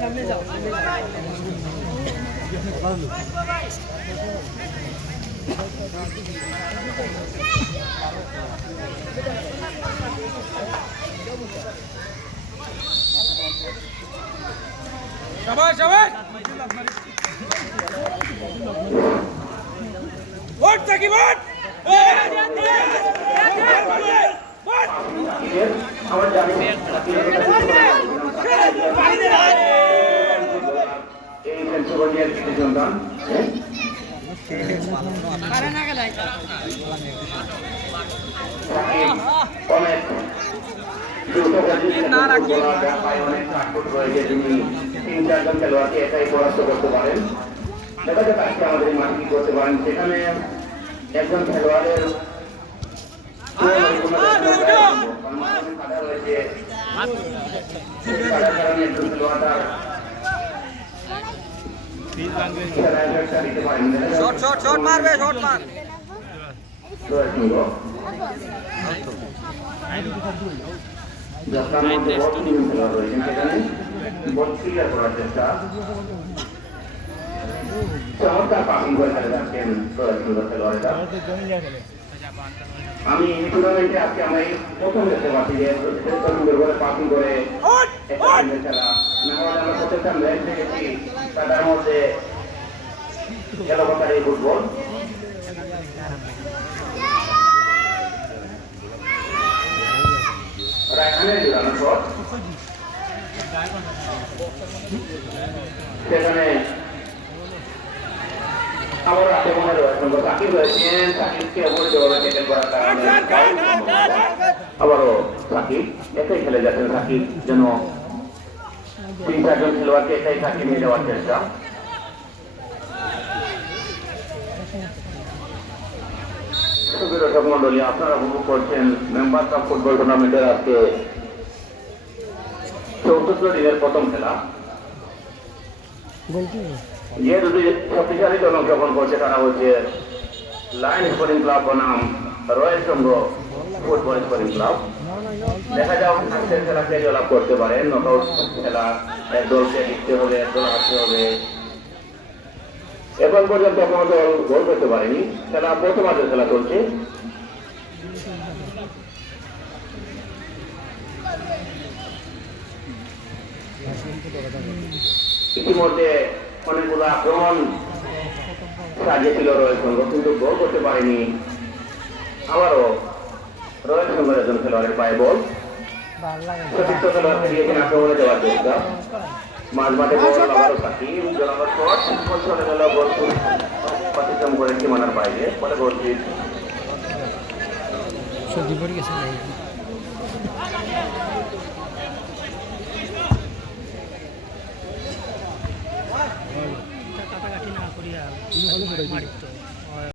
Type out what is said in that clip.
সামনে যাও शाबाश शाबाश वोट तकी वोट আমার জানি এই পেনসিলভানিয়ার কৃতি সন্তান অনেক অনেক কাঠফুট রয়েছে তিনি 3-4 জন খেলোয়াড়কে একাই পরাস্ত করতে পারেন। দেখা যাক আজকে আমাদের মাঠে কি করতে পারেন। সেখানে একজন খেলোয়াড়ের शॉट मारবে शॉट मार চমৎকার পাসিং করে খেলে যাচ্ছেন সুন্দর খেলোয়াড়েরা। আমি এই টুর্নামেন্টে আজকে আমরা এই প্রথম দেখতে পাচ্ছি যে সুন্দর করে পাসিং করে খেলা না হলে আমরা প্রত্যেকটা ম্যাচ দেখেছি তাদের মধ্যে খেলোয়াড় এই ফুটবল রায়হানের জোরানো শট সেখানে আবার আক্রমণে রয়েছেন সাকিব রয়েছেন সাকিবকে অবৈধভাবে ট্যাকেল করার কারণে আবারও সাকিব একাই খেলে যাচ্ছেন সাকিব যেন 3-4 জন খেলোয়াড়কে একাই সাকিব নিয়ে যাওয়ার চেষ্টা। সুপ্রিয় দর্শক মন্ডলী আপনারা উপভোগ করছেন মেম্বার কাপ ফুটবল টুর্নামেন্টের আজকে চতুর্থ দিনের প্রথম খেলা। যে দুটি শক্তিশালী দল অংশগ্রহণ করছে তারা হচ্ছে লায়ন স্পোর্টিং ক্লাব বনাম রয়্যাল সংঘ ফুটবল স্পোর্টিং ক্লাব। দেখা যাক আজকের খেলা কে জয়লাভ করতে পারে। নকআউট খেলা এক দলকে জিততে হবে এক দল হারতে হবে। এখন পর্যন্ত কোনো দল গোল করতে পারেনি। খেলা প্রথমার্ধের খেলা চলছে। ইতিমধ্যে অনেকগুলো আক্রমণ সাজিয়েছিল রয়্যাল সংঘ কিন্তু গোল করতে পারেনি। আবারও রয়্যাল সংঘের একজন খেলোয়াড়ের পায়ে বল সতীর্থ খেলোয়াড়কে দিয়েছেন আক্রমণে দেওয়ার চেষ্টা। মাঝ মাঠে বল আবারও সাকিব জোরালো শট চলে গেল গোল অতিক্রম করে সীমানার বাইরে ফলে গোলটি কাটাকাটি না করিয়া